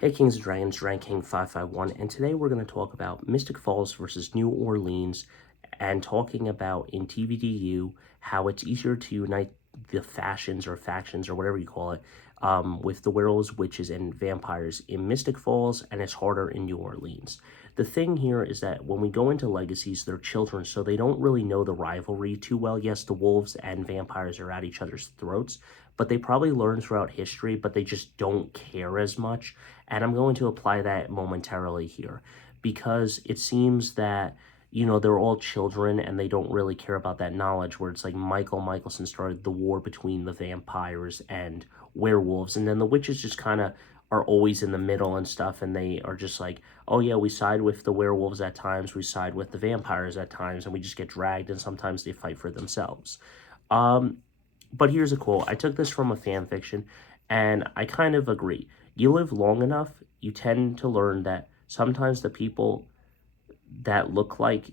Hey Kings and Dragons, Dragon King 551, and today we're going to talk about Mystic Falls versus New Orleans, and talking about in TVDU how it's easier to unite the factions or whatever you call it, with the werewolves, witches, and vampires in Mystic Falls, and it's harder in New Orleans. The thing here is that when we go into legacies, they're children, so they don't really know the rivalry too well. Yes, the wolves and vampires are at each other's throats, but they probably learn throughout history, but they just don't care as much. And I'm going to apply that momentarily here because it seems that, they're all children and they don't really care about that knowledge, where it's like Michael Michelson started the war between the vampires and werewolves, and then the witches just kind of are always in the middle and stuff, and they are just like, oh yeah, we side with the werewolves at times, we side with the vampires at times, and we just get dragged, and sometimes they fight for themselves. But here's a quote. I took this from a fan fiction, and I kind of agree. You live long enough, you tend to learn that sometimes the people that look like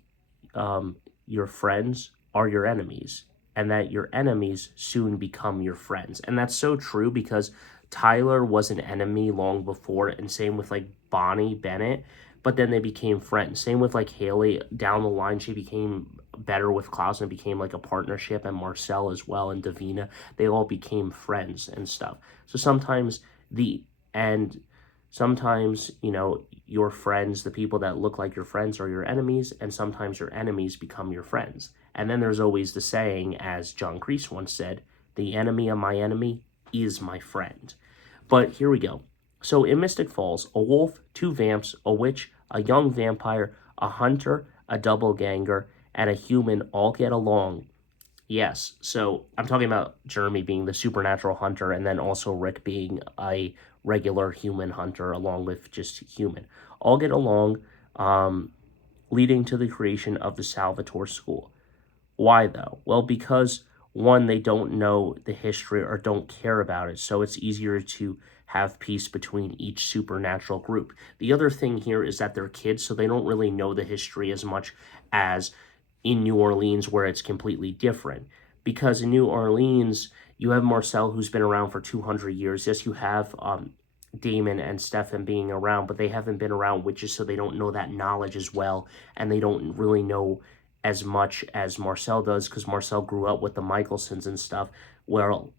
your friends are your enemies, and that your enemies soon become your friends. And that's so true because Tyler was an enemy long before, and same with like Bonnie Bennett, but then they became friends. Same with like Haley. Down the line, she became better with Klaus and became like a partnership, and Marcel as well, and Davina. They all became friends and stuff. So and sometimes, your friends, the people that look like your friends, are your enemies, and sometimes your enemies become your friends. And then there's always the saying, as John Kreese once said, the enemy of my enemy is my friend. But here we go. So in Mystic Falls, a wolf, two vamps, a witch, a young vampire, a hunter, a doppelganger, and a human all get along. Yes, so I'm talking about Jeremy being the supernatural hunter, and then also Rick being a regular human hunter, along with just human. All get along, leading to the creation of the Salvatore School. Why though? Well, because one, they don't know the history or don't care about it, so it's easier to have peace between each supernatural group. The other thing here is that they're kids, so they don't really know the history as much as in New Orleans, where it's completely different. Because in New Orleans, you have Marcel, who's been around for 200 years. Yes, you have Damon and Stefan being around, but they haven't been around witches, so they don't know that knowledge as well, and they don't really know as much as Marcel does, because Marcel grew up with the Michelsons and stuff, while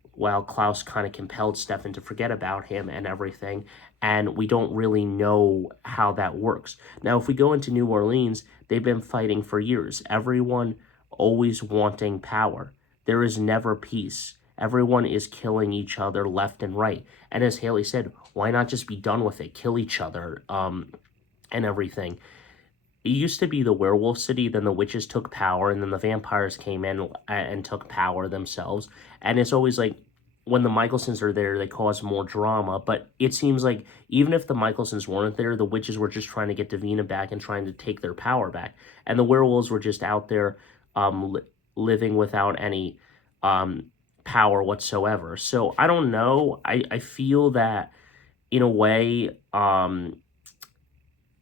Klaus kind of compelled Stefan to forget about him and everything, and we don't really know how that works. Now, if we go into New Orleans, they've been fighting for years. Everyone always wanting power. There is never peace. Everyone is killing each other left and right. And as Haley said, why not just be done with it? Kill each other, and everything. It used to be the werewolf city, then the witches took power, and then the vampires came in and took power themselves. And it's always like, when the Michelsons are there, they cause more drama. But it seems like even if the Michelsons weren't there, the witches were just trying to get Davina back and trying to take their power back. And the werewolves were just out there living without any power whatsoever. So I don't know. I feel that in a way,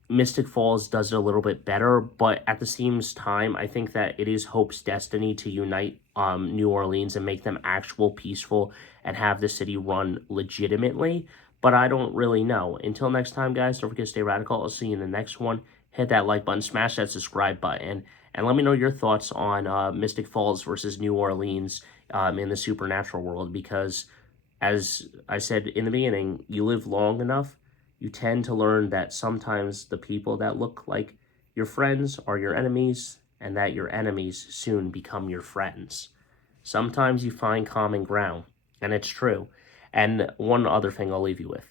Mystic Falls does it a little bit better, but at the same time, I think that it is Hope's destiny to unite New Orleans and make them actual peaceful and have the city run legitimately. But I don't really know. Until next time, guys, don't forget to stay radical. I'll see you in the next one. Hit that like button, smash that subscribe button, and let me know your thoughts on Mystic Falls versus New Orleans in the supernatural world, because, as I said in the beginning, you live long enough, you tend to learn that sometimes the people that look like your friends are your enemies, and that your enemies soon become your friends. Sometimes you find common ground, and it's true. And one other thing I'll leave you with: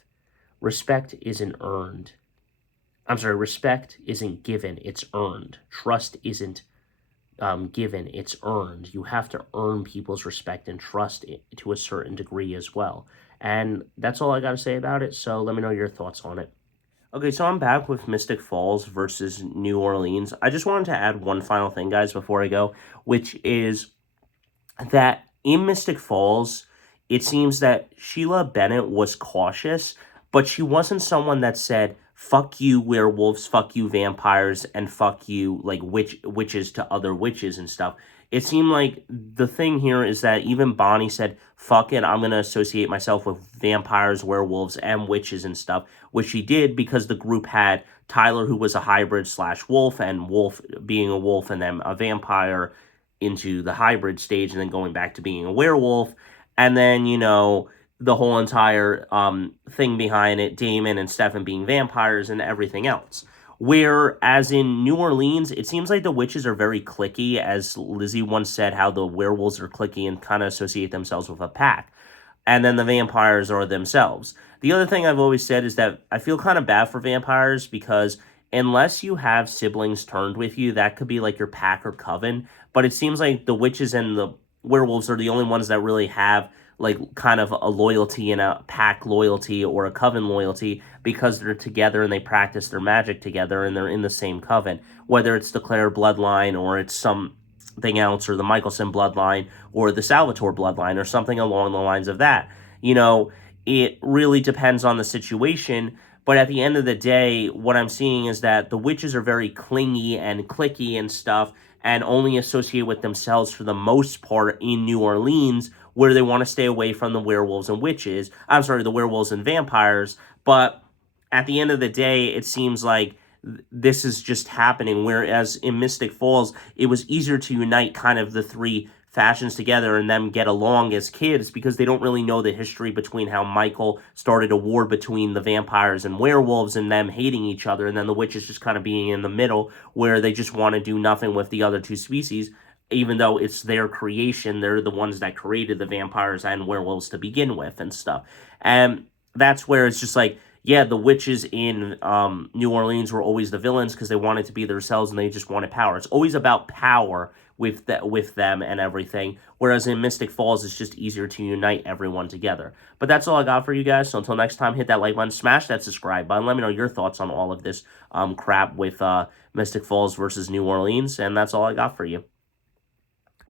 respect isn't earned. I'm sorry, respect isn't given, it's earned. Trust isn't given, it's earned. You have to earn people's respect and trust to a certain degree as well. And that's all I got to say about it, so let me know your thoughts on it. Okay, so I'm back with Mystic Falls versus New Orleans. I just wanted to add one final thing, guys, before I go, which is that in Mystic Falls, it seems that Sheila Bennett was cautious, but she wasn't someone that said, fuck you werewolves, fuck you vampires, and fuck you like witches to other witches and stuff. it seemed like the thing here is that even Bonnie said, fuck it, I'm going to associate myself with vampires, werewolves, and witches and stuff, which she did because the group had Tyler, who was a hybrid slash wolf, and Wolf being a wolf and then a vampire into the hybrid stage, and then going back to being a werewolf. And then, the whole entire thing behind it, Damon and Stefan being vampires and everything else. Whereas in New Orleans, it seems like the witches are very cliquey, as Lizzie once said, how the werewolves are cliquey and kind of associate themselves with a pack. And then the vampires are themselves. The other thing I've always said is that I feel kind of bad for vampires because unless you have siblings turned with you, that could be like your pack or coven. But it seems like the witches and the werewolves are the only ones that really have like kind of a loyalty and a pack loyalty or a coven loyalty because they're together and they practice their magic together and they're in the same coven, whether it's the Claire bloodline or it's something else, or the Michelson bloodline or the Salvatore bloodline or something along the lines of that. It really depends on the situation. But at the end of the day, what I'm seeing is that the witches are very clingy and cliquey and stuff, and only associate with themselves for the most part in New Orleans, where they want to stay away from the werewolves and witches. I'm sorry, the werewolves and vampires. But at the end of the day, it seems like this is just happening. Whereas in Mystic Falls, it was easier to unite kind of the three fashions together and them get along as kids because they don't really know the history between how Michael started a war between the vampires and werewolves and them hating each other, and then the witches just kind of being in the middle where they just want to do nothing with the other two species, even though it's their creation. They're the ones that created the vampires and werewolves to begin with and stuff. And that's where it's just like, yeah, the witches in New Orleans were always the villains because they wanted to be themselves and they just wanted power. It's always about power with them and everything. Whereas in Mystic Falls, it's just easier to unite everyone together. But that's all I got for you guys. So until next time, hit that like button, smash that subscribe button. Let me know your thoughts on all of this crap with Mystic Falls versus New Orleans. And that's all I got for you.